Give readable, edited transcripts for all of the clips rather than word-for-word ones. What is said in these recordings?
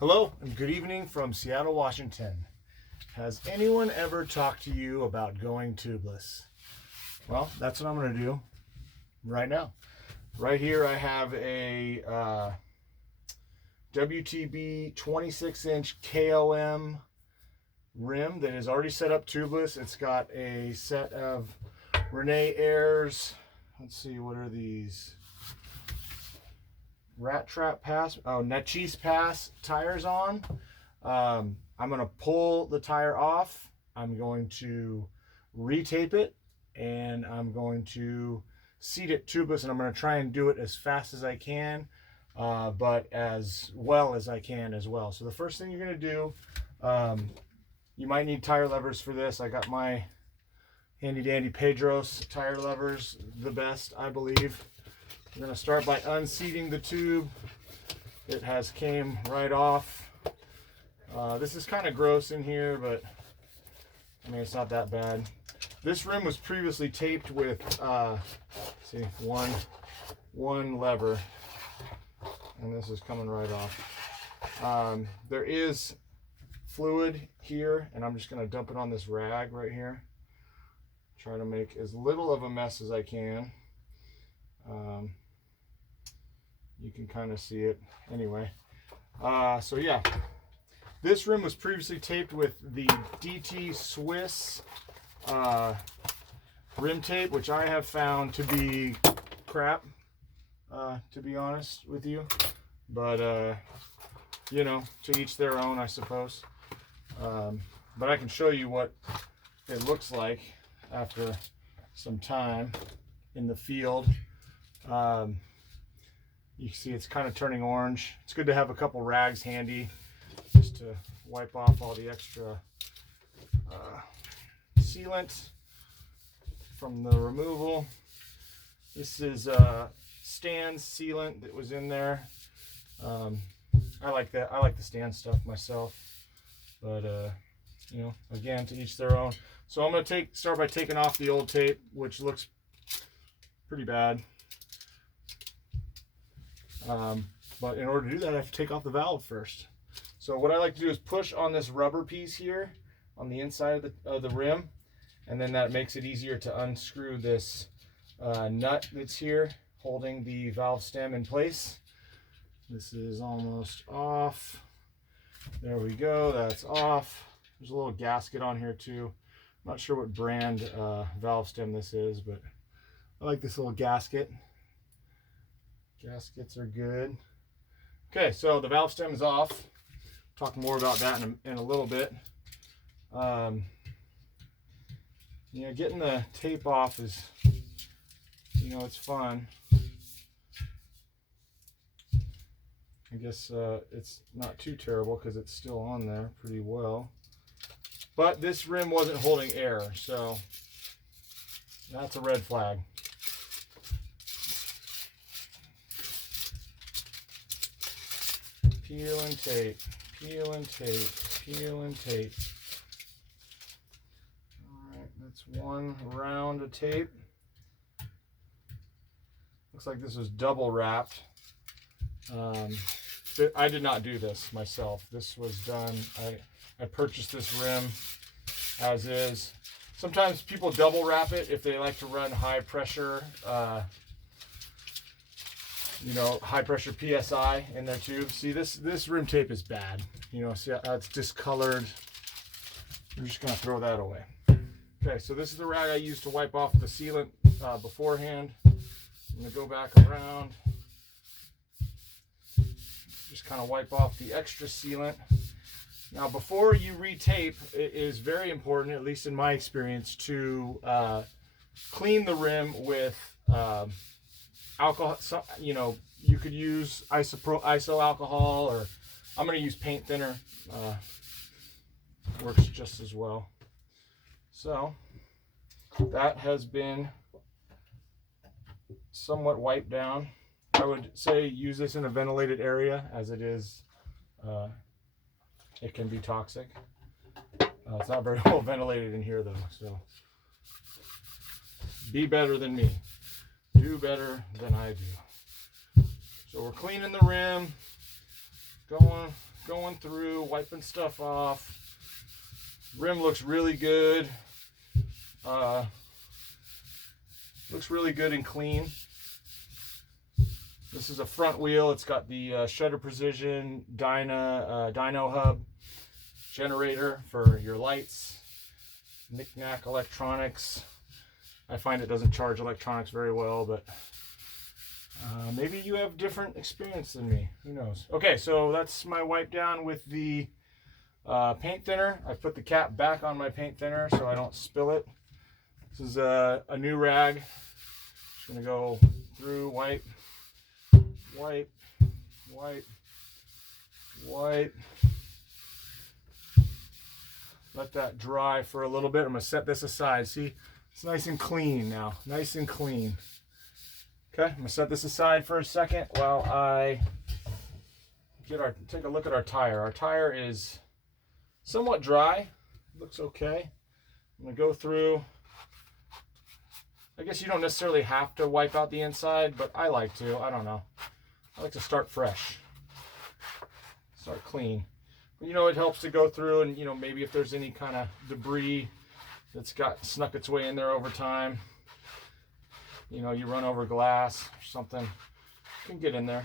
Hello and good evening from Seattle, Washington. Has anyone ever talked to you about going tubeless? Well, that's what I'm going to do right now. Right here I have a WTB 26-inch KOM rim that is already set up tubeless. It's got a set of Rene Herse, let's see, what are these? Rat Trap Pass, Natchez Pass tires on. I'm going to pull the tire off. I'm going to retape it, and I'm going to seat it tubeless, and I'm going to try and do it as fast as I can, but as well as I can as well. So the first thing you're going to do, you might need tire levers for this. I got my handy dandy Pedros tire levers, the best, I believe. I'm going to start by unseating the tube. It has came right off. This is kind of gross in here, but I mean, it's not that bad. This rim was previously taped with, see, one lever, and this is coming right off. There is fluid here, and I'm just going to dump it on this rag right here. Try to make as little of a mess as I can. You can kind of see it anyway. So yeah, this rim was previously taped with the DT Swiss rim tape, which I have found to be crap, to be honest with you. But you know, to each their own, I suppose. But I can show you what it looks like after some time in the field. You can see it's kind of turning orange. It's good to have a couple rags handy just to wipe off all the extra sealant from the removal. This is Stan's sealant that was in there. I like that. I like the Stan stuff myself, but you know, again, to each their own. So I'm going to start by taking off the old tape, which looks pretty bad. But in order to do that, I have to take off the valve first. So what I like to do is push on this rubber piece here on the inside of the rim, and then that makes it easier to unscrew this nut that's here holding the valve stem in place. This is almost off. There we go, that's off. There's a little gasket on here too. I'm not sure what brand valve stem this is, but I like this little gasket. Gaskets are good. Okay, so the valve stem is off. Talk more about that in a little bit. You know, getting the tape off is, you know, it's fun. I guess it's not too terrible because it's still on there pretty well. But this rim wasn't holding air, so that's a red flag. Peel and tape, peel and tape, peel and tape. All right, that's one round of tape. Looks like this was double wrapped. I did not do this myself. This was done, I purchased this rim as is. Sometimes people double wrap it if they like to run high pressure, you know, high pressure PSI in their tube. See, this rim tape is bad. You know, see how it's discolored. I'm just gonna throw that away. Okay, so this is the rag I used to wipe off the sealant beforehand. I'm gonna go back around. Just kind of wipe off the extra sealant. Now, before you retape, it is very important, at least in my experience, to clean the rim with alcohol. So, you know, you could use iso alcohol, or I'm going to use paint thinner. Works just as well. So that has been somewhat wiped down. I would say use this in a ventilated area, as it is. It can be toxic. It's not very well ventilated in here though, so be better than me. Do better than I do. So we're cleaning the rim, going through, wiping stuff off. Rim looks really good. Looks really good and clean. This is a front wheel. It's got the Shutter Precision dyno hub generator for your lights. Knick-knack electronics. I find it doesn't charge electronics very well, but maybe you have different experience than me. Who knows? Okay, so that's my wipe down with the paint thinner. I put the cap back on my paint thinner so I don't spill it. This is a new rag. Just gonna go through, wipe, wipe, wipe, wipe. Let that dry for a little bit. I'm gonna set this aside. See, it's nice and clean now, nice and clean. Okay, I'm gonna set this aside for a second while I take a look at our tire. Our tire is somewhat dry, looks okay. I'm gonna go through. I guess you don't necessarily have to wipe out the inside, but I like to. I don't know. I like to start fresh, start clean. But, you know, it helps to go through and, you know, maybe if there's any kind of debris that's snuck its way in there over time, you know, you run over glass or something, you can get in there.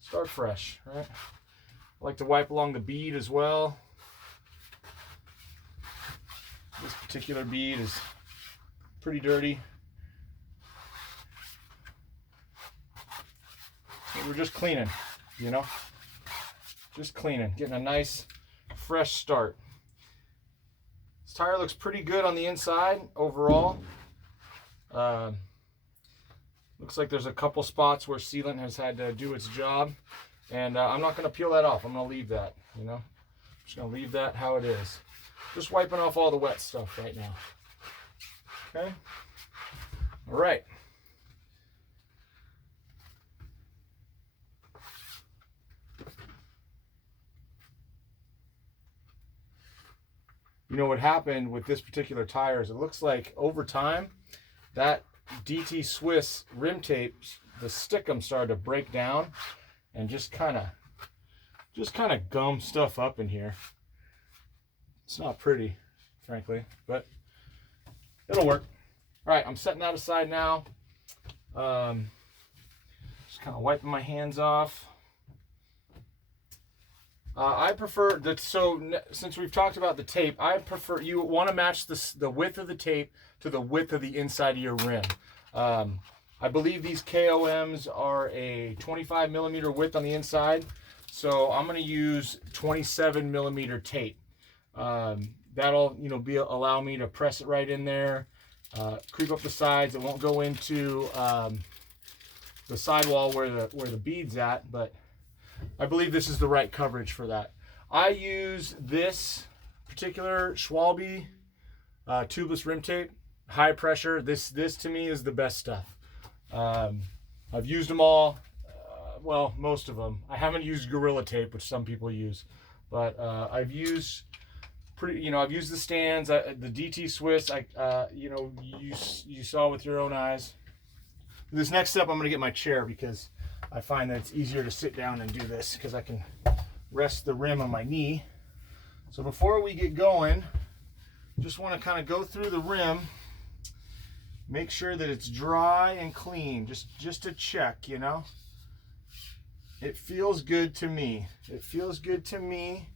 Start fresh, right? I like to wipe along the bead as well. This particular bead is pretty dirty. So we're just cleaning, you know? Just cleaning, getting a nice fresh start. This tire looks pretty good on the inside overall. Looks like there's a couple spots where sealant has had to do its job, and I'm not going to peel that off. I'm going to leave that, you know? I'm just going to leave that how it is. Just wiping off all the wet stuff right now. Okay? All right. You know what happened with this particular tire is it looks like over time that DT Swiss rim tape, the stickum started to break down and just kind of gum stuff up in here. It's not pretty, frankly, but it'll work. All right, I'm setting that aside now. Just kind of wiping my hands off. I prefer that. So since we've talked about the tape, I prefer you want to match the width of the tape to the width of the inside of your rim. I believe these KOMs are a 25 millimeter width on the inside, so I'm going to use 27 millimeter tape. That'll allow me to press it right in there, creep up the sides. It won't go into the sidewall where the bead's at, but I believe this is the right coverage for that. I use this particular Schwalbe tubeless rim tape, high pressure. This to me is the best stuff. I've used them all, well, most of them. I haven't used Gorilla Tape, which some people use, but I've used I've used the stands, the DT Swiss. You saw with your own eyes. This next step, I'm going to get my chair because I find that it's easier to sit down and do this because I can rest the rim on my knee. So before we get going, just want to kind of go through the rim, make sure that it's dry and clean, just to check, you know. It feels good to me. It feels good to me.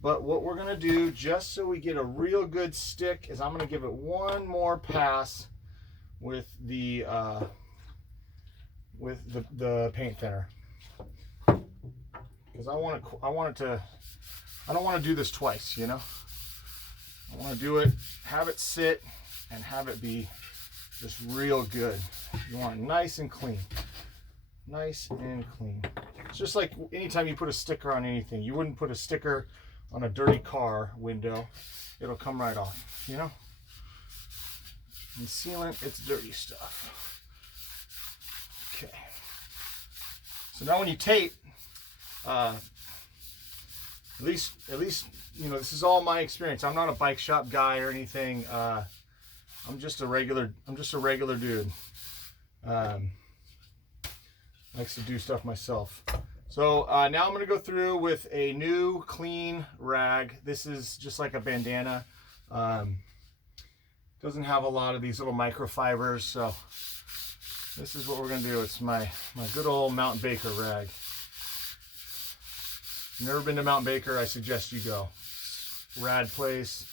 But what we're going to do, just so we get a real good stick, is I'm going to give it one more pass with the paint thinner, because I don't want to do this twice, you know. I want to do it, have it sit, and have it be just real good. You want it nice and clean, nice and clean. It's just like anytime you put a sticker on anything. You wouldn't put a sticker on a dirty car window. It'll come right off, you know. And sealant, it's dirty stuff. Okay. So now when you tape, at least you know, this is all my experience. I'm not a bike shop guy or anything. I'm just a regular dude. Likes to do stuff myself. So now I'm going to go through with a new clean rag. This is just like a bandana. Doesn't have a lot of these little microfibers, so this is what we're going to do. It's my good old Mount Baker rag. If you've never been to Mount Baker, I suggest you go. Rad place,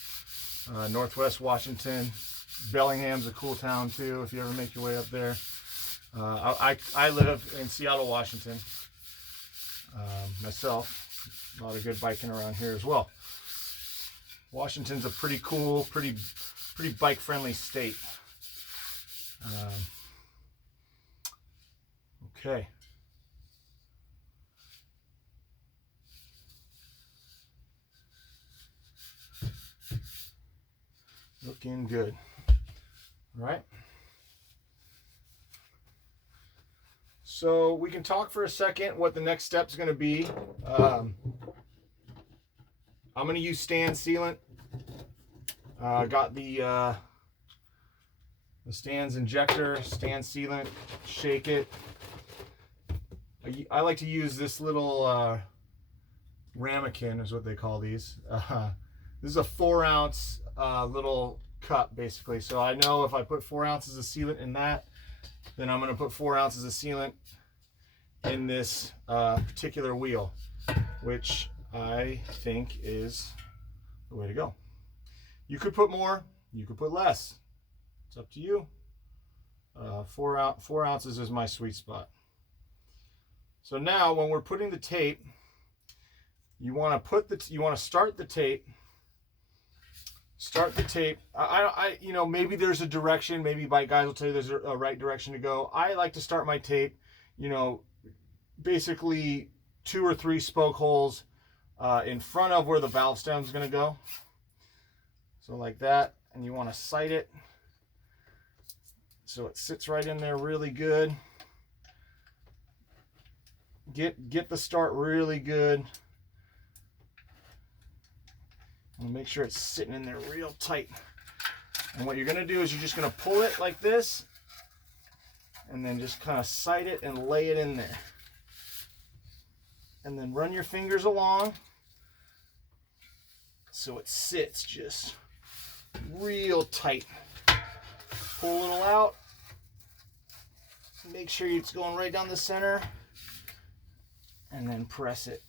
Northwest Washington. Bellingham's a cool town too, if you ever make your way up there. I live in Seattle, Washington. Myself, a lot of good biking around here as well. Washington's a pretty cool, pretty bike friendly state. Okay. Looking good. All right. So we can talk for a second what the next step is going to be. I'm going to use stand sealant. Got the stands injector, stand sealant, shake it. I like to use this little ramekin is what they call these. This is a 4-ounce little cup basically. So I know if I put 4 ounces of sealant in that, then I'm going to put 4 ounces of sealant in this particular wheel, which I think is the way to go. You could put more, you could put less. It's up to you. 4 ounces is my sweet spot. So now when we're putting the tape, you want to start the tape. Start the tape. You know, maybe there's a direction. Maybe bike guys will tell you there's a right direction to go. I like to start my tape, you know, basically 2 or 3 spoke holes in front of where the valve stem is going to go. So like that, and you want to sight it so it sits right in there really good. Get the start really good. And make sure it's sitting in there real tight. And what you're going to do is you're just going to pull it like this and then just kind of sight it and lay it in there. And then run your fingers along so it sits just real tight. Pull a little out. Make sure it's going right down the center. And then press it.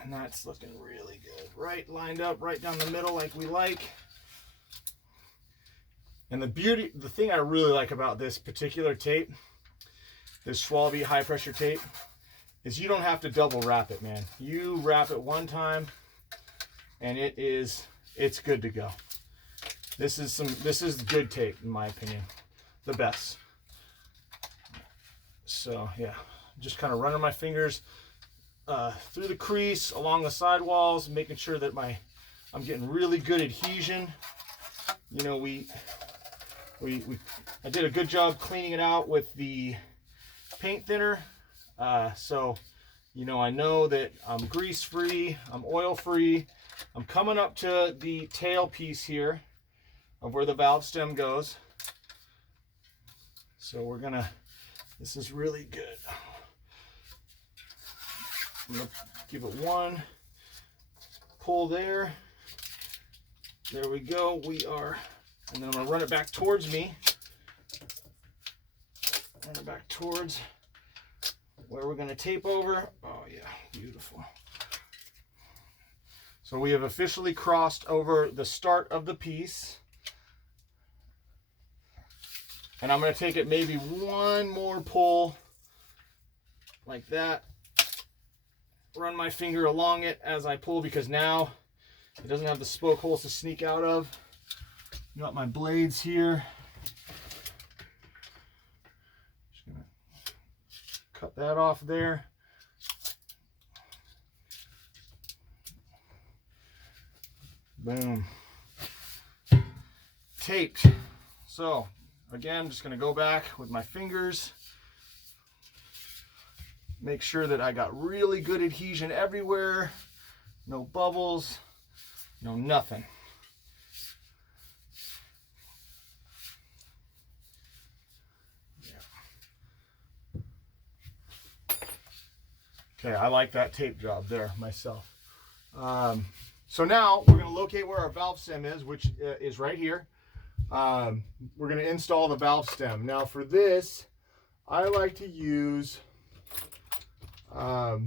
And that's looking really good. Right lined up, right down the middle like we like. And the thing I really like about this particular tape, this Schwalbe high pressure tape, is you don't have to double wrap it, man. You wrap it one time and it's good to go. This is good tape in my opinion. The best. So yeah, just kind of running my fingers through the crease, along the sidewalls, making sure that I'm getting really good adhesion. You know, I did a good job cleaning it out with the paint thinner. So, you know, I know that I'm grease free, I'm oil free. I'm coming up to the tail piece here of where the valve stem goes. So this is really good. I'm going to give it one pull there. There we go. And then I'm going to run it back towards me. Run it back towards where we're going to tape over. Oh yeah, beautiful. So we have officially crossed over the start of the piece. And I'm going to take it maybe one more pull like that. Run my finger along it as I pull, because now it doesn't have the spoke holes to sneak out of. Got my blades here. Just gonna cut that off there. Boom. Taped. So again, I'm just gonna go back with my fingers. Make sure that I got really good adhesion everywhere. No bubbles, no nothing. Yeah. Okay, I like that tape job there myself. So now we're going to locate where our valve stem is, which is right here. We're going to install the valve stem. Now for this, I like to use a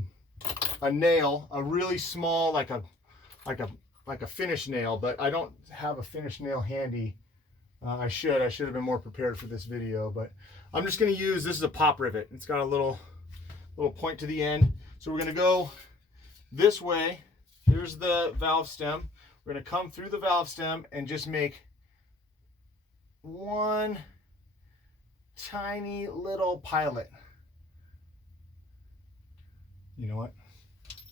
nail, a really small, like a finish nail, but I don't have a finish nail handy. I should have been more prepared for this video, but I'm just going to use, this is a pop rivet. It's got a little point to the end. So we're going to go this way. Here's the valve stem. We're going to come through the valve stem and just make one tiny little pilot. You know what?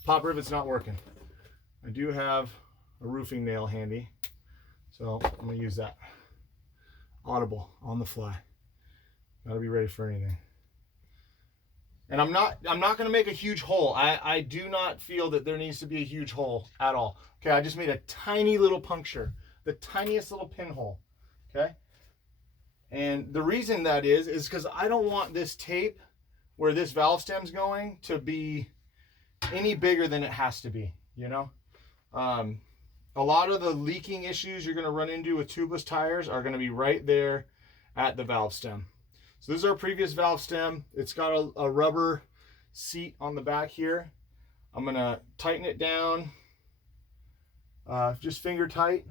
Pop rivet's not working. I do have a roofing nail handy, so I'm going to use that. Audible, on the fly. Gotta be ready for anything. And I'm not going to make a huge hole. I do not feel that there needs to be a huge hole at all. Okay, I just made a tiny little puncture, the tiniest little pinhole. Okay, and the reason that is because I don't want this tape where this valve stem's going to be any bigger than it has to be. You know, a lot of the leaking issues you're going to run into with tubeless tires are going to be right there at the valve stem. So this is our previous valve stem. It's got a rubber seat on the back here. I'm going to tighten it down, just finger tight.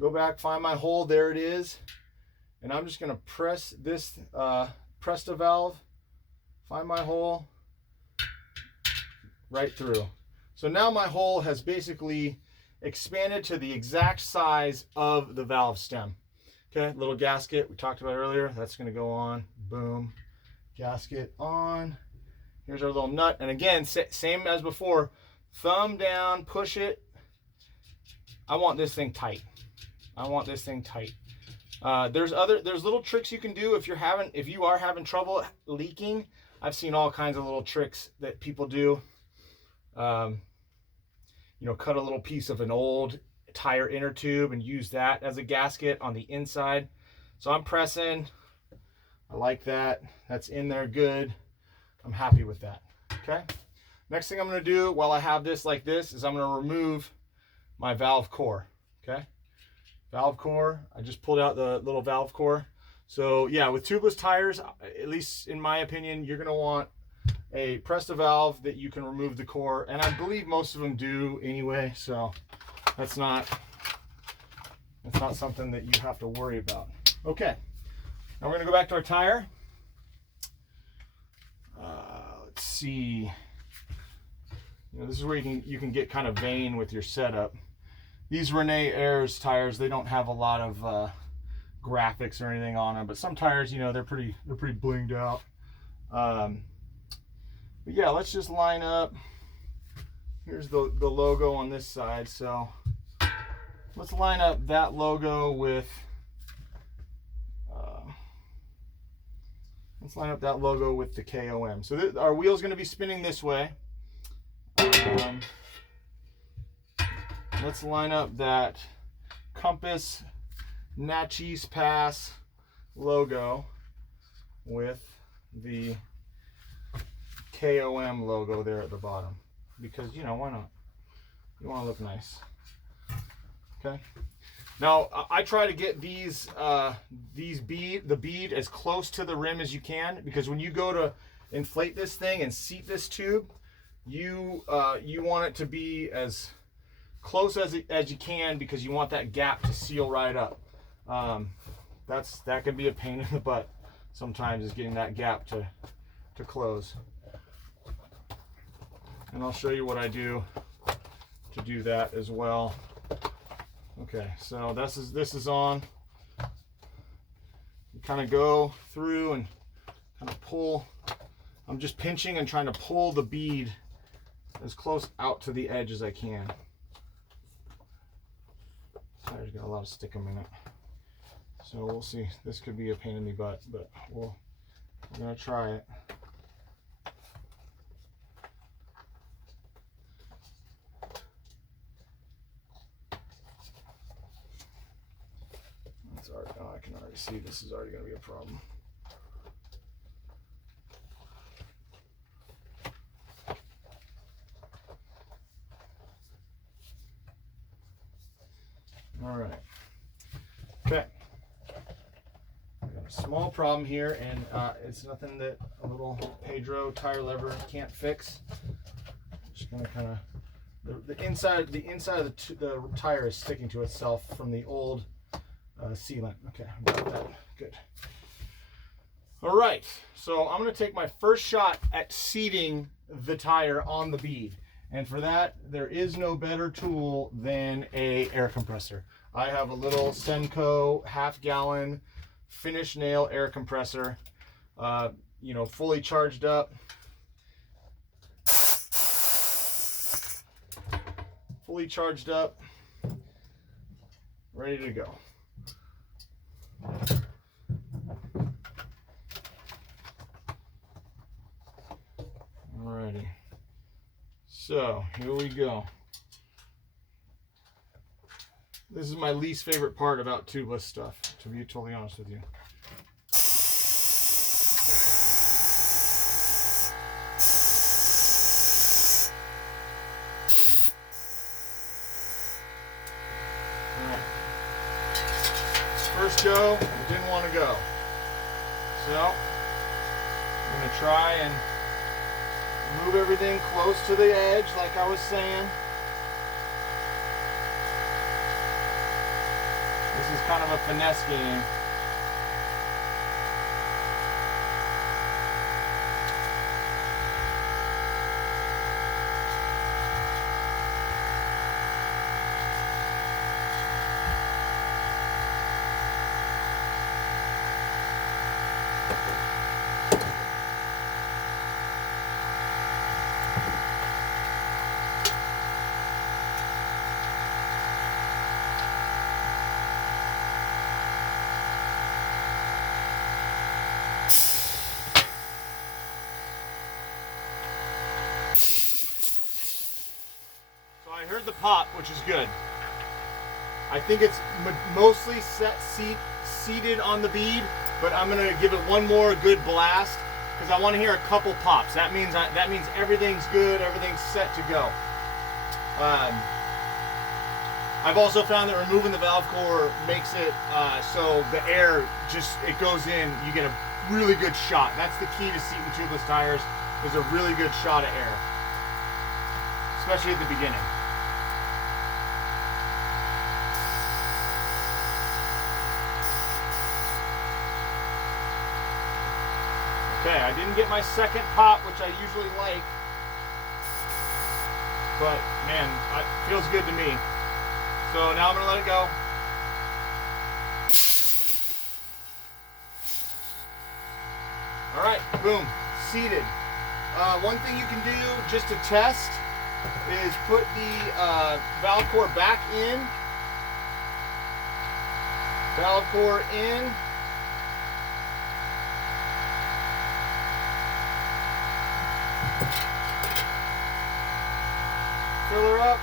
Go back, find my hole, there it is. And I'm just going to press this, press the valve, find my hole, right through. So now my hole has basically expanded to the exact size of the valve stem. Okay, little gasket we talked about earlier, that's going to go on. Boom, gasket on. Here's our little nut, and again, same as before, thumb down, push it. I want this thing tight. I want this thing tight. There's little tricks you can do if you are having trouble leaking. I've seen all kinds of little tricks that people do. You know, cut a little piece of an old tire inner tube and use that as a gasket on the inside. So I'm pressing. I like that. That's in there good. I'm happy with that. Okay. Next thing I'm going to do while I have this like this is I'm going to remove my valve core. Okay. Valve core. I just pulled out the little valve core. So yeah, with tubeless tires, at least in my opinion, you're going to want a Presta valve that you can remove the core, and I believe most of them do anyway, so that's not something that you have to worry about. Okay, now we're going to go back to our tire. Let's see. You know, this is where you can get kind of vain with your setup. These Rene Herse tires, they don't have a lot of graphics or anything on them, but some tires, you know, they're pretty blinged out. But yeah, let's just line up. Here's the logo on this side, so let's line up that logo with the KOM. So our wheel's going to be spinning this way. Let's line up that Compass Natchez Pass logo with the KOM logo there at the bottom, because, you know, why not? You want to look nice. Okay. Now I try to get the bead as close to the rim as you can, because when you go to inflate this thing and seat this tube, you want it to be as close as you can, because you want that gap to seal right up. That can be a pain in the butt sometimes, is getting that gap to close. And I'll show you what I do to do that as well. Okay, so this is on. You kind of go through and kind of pull. I'm just pinching and trying to pull the bead as close out to the edge as I can. Tire's got a lot of stickum in it, so we'll see. This could be a pain in the butt, but we're gonna try it. I can already see this is already going to be a problem. All right. Okay. I've got a small problem here, and it's nothing that a little Pedro tire lever can't fix. Just gonna kind of the inside of the tire is sticking to itself from the old sealant. Okay, got that. Good. All right, so I'm going to take my first shot at seating the tire on the bead, and for that there is no better tool than a air compressor. I have a little Senko half-gallon finish nail air compressor, you know, fully charged up. Fully charged up, ready to go. Alrighty, so here we go. This is my least favorite part about tubeless stuff, to be totally honest with you. First go, it didn't want to go. So, I'm going to try and move everything close to the edge like I was saying. This is kind of a finesse game. I heard the pop, which is good. I think it's mostly seated on the bead, but I'm gonna give it one more good blast because I want to hear a couple pops. That means everything's good, everything's set to go. I've also found that removing the valve core makes it so the air it goes in. You get a really good shot. That's the key to seating tubeless tires. Is a really good shot of air, especially at the beginning. Okay, I didn't get my second pop, which I usually like, but man, it feels good to me. So now I'm gonna let it go. All right, boom, seated. One thing you can do just to test is put the valve core back in. Valve core in. Fill her up.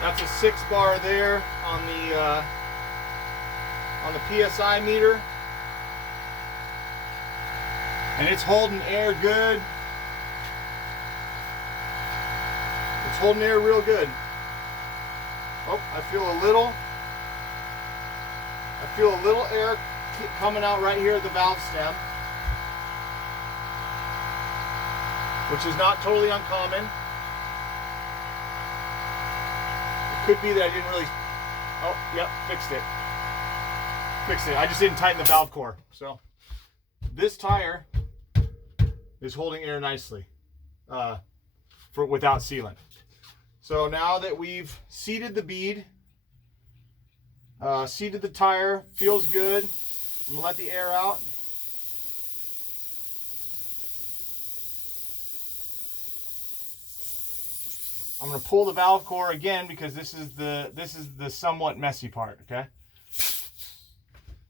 That's a 6 bar there on the PSI meter, and it's holding air good. It's holding air real good. Oh, I feel a little air coming out right here at the valve stem, which is not totally uncommon. It could be that I didn't really, oh, yep, fixed it. I just didn't tighten the valve core. So this tire is holding air nicely without sealant. So now that we've seated the bead, seated the tire, feels good. I'm gonna let the air out. I'm gonna pull the valve core again because this is the somewhat messy part. Okay.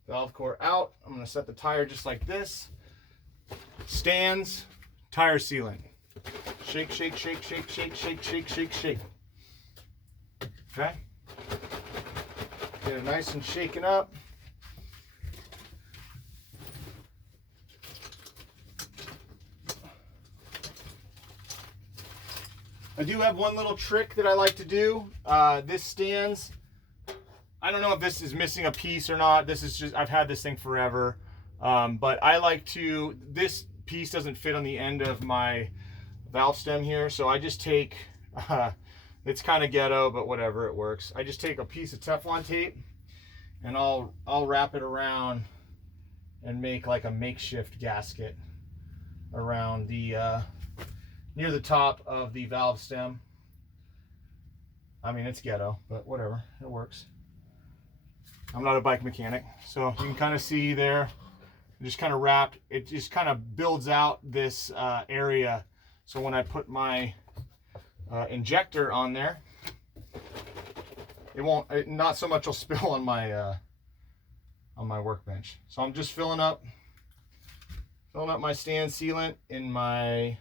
Valve core out. I'm gonna set the tire just like this. Stands, tire sealant. Shake, shake, shake, shake, shake, shake, shake, shake, shake. Okay. Get it nice and shaken up. I do have one little trick that I like to do. This stands, I don't know if this is missing a piece or not. This is just, I've had this thing forever. But I like to, this piece doesn't fit on the end of my valve stem here. So I just take, it's kind of ghetto, but whatever, it works. I just take a piece of Teflon tape and I'll wrap it around and make like a makeshift gasket around the, near the top of the valve stem. I mean, it's ghetto, but whatever, it works. I'm not a bike mechanic, so you can kind of see there, just kind of wrapped, it just kind of builds out this area. So when I put my injector on there, it won't, not so much will spill on my workbench. So I'm just filling up my stand sealant in my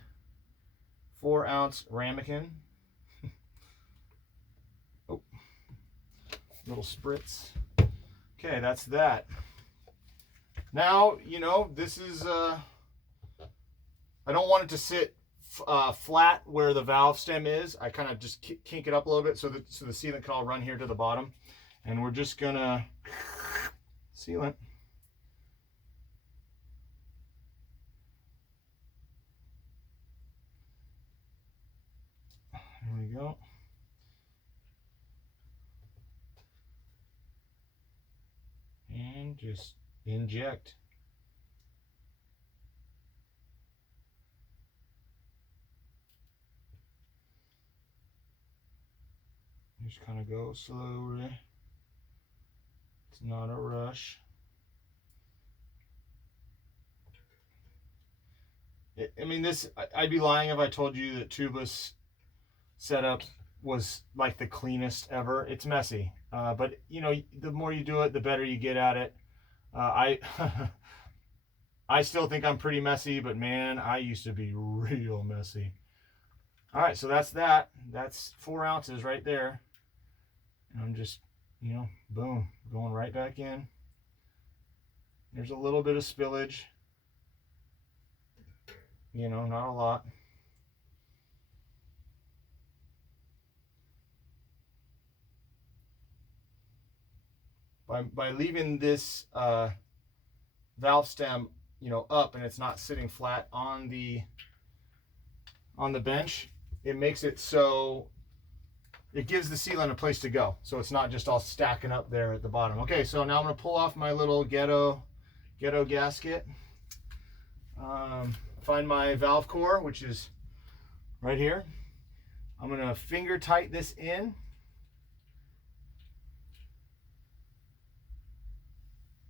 4-ounce ramekin. Oh, little spritz. Okay, that's that. Now, you know, this is, I don't want it to sit flat where the valve stem is. I kind of just kink it up a little bit so the sealant can all run here to the bottom. And we're just gonna sealant. There we go. And just inject. Just kind of go slowly. It's not a rush. I mean, this, I'd be lying if I told you that tubeless setup was like the cleanest ever. It's messy, but you know, the more you do it, the better you get at it. I still think I'm pretty messy, but man, I used to be real messy. All right, so that's that. That's 4 ounces right there. And I'm just, you know, boom, going right back in. There's a little bit of spillage. You know, not a lot. By leaving this valve stem, you know, up and it's not sitting flat on the bench, it makes it so it gives the sealant a place to go. So it's not just all stacking up there at the bottom. Okay, so now I'm gonna pull off my little ghetto gasket. Find my valve core, which is right here. I'm gonna finger tight this in.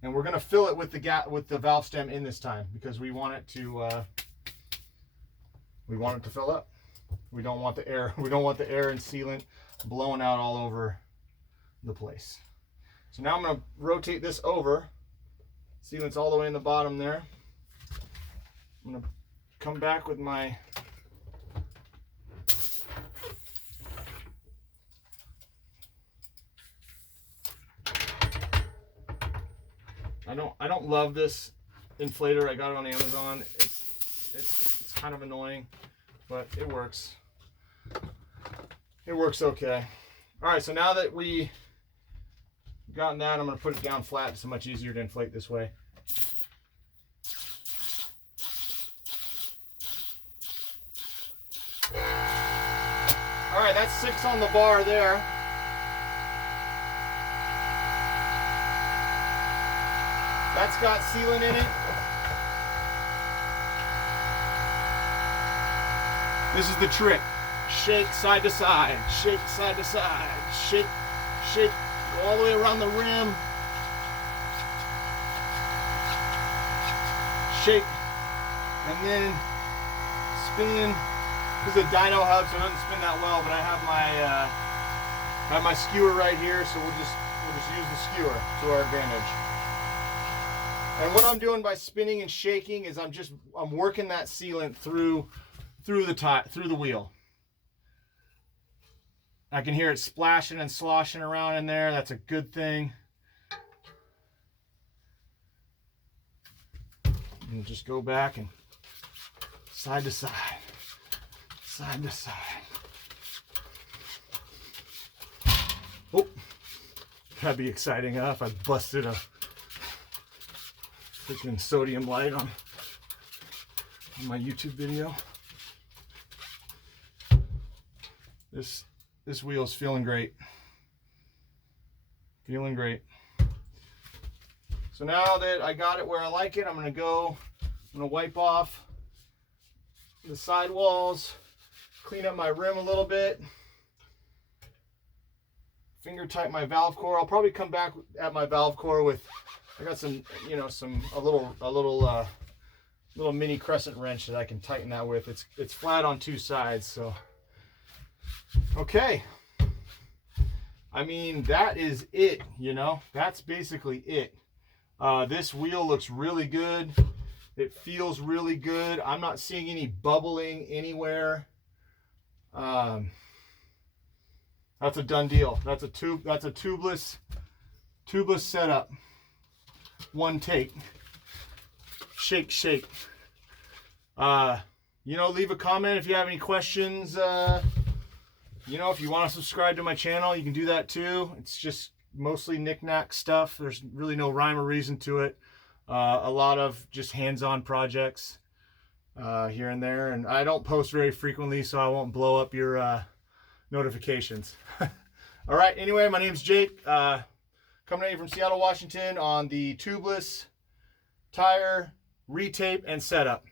And we're gonna fill it with the valve stem in this time because we want it to fill up. We don't want the air and sealant blowing out all over the place. So now I'm gonna rotate this over. Sealant's all the way in the bottom there. I'm gonna come back with my I don't love this inflator. I got it on Amazon. It's kind of annoying, but it works. It works okay. All right, so now that we gotten that, I'm going to put it down flat. It's so much easier to inflate this way. All right, that's 6 on the bar there. That's got sealant in it. This is the trick. Shake side to side, shake side to side, shake, shake, go all the way around the rim. Shake, and then spin. This is a dyno hub, so it doesn't spin that well, but I have my skewer right here, so we'll just use the skewer to our advantage. And what I'm doing by spinning and shaking is I'm working that sealant through the wheel. I can hear it splashing and sloshing around in there. That's a good thing. And just go back and side to side, side to side, That'd be exciting if I busted a freaking sodium light on my YouTube video. This wheel's feeling great. Feeling great. So now that I got it where I like it, I'm gonna wipe off the sidewalls, clean up my rim a little bit, finger tight my valve core. I'll probably come back at my valve core with, I got some, you know, a little mini crescent wrench that I can tighten that with. It's flat on two sides, so okay. I mean, that is it, you know, that's basically it. This wheel looks really good. It feels really good. I'm not seeing any bubbling anywhere. That's a done deal. That's a tubeless setup. One take. Shake, shake. You know, leave a comment if you have any questions. You know, if you want to subscribe to my channel, you can do that too. It's just mostly knick-knack stuff. There's really no rhyme or reason to it. A lot of just hands-on projects here and there. And I don't post very frequently, so I won't blow up your notifications. All right, anyway, my name's Jake. Coming at you from Seattle, Washington on the tubeless tire retape and setup.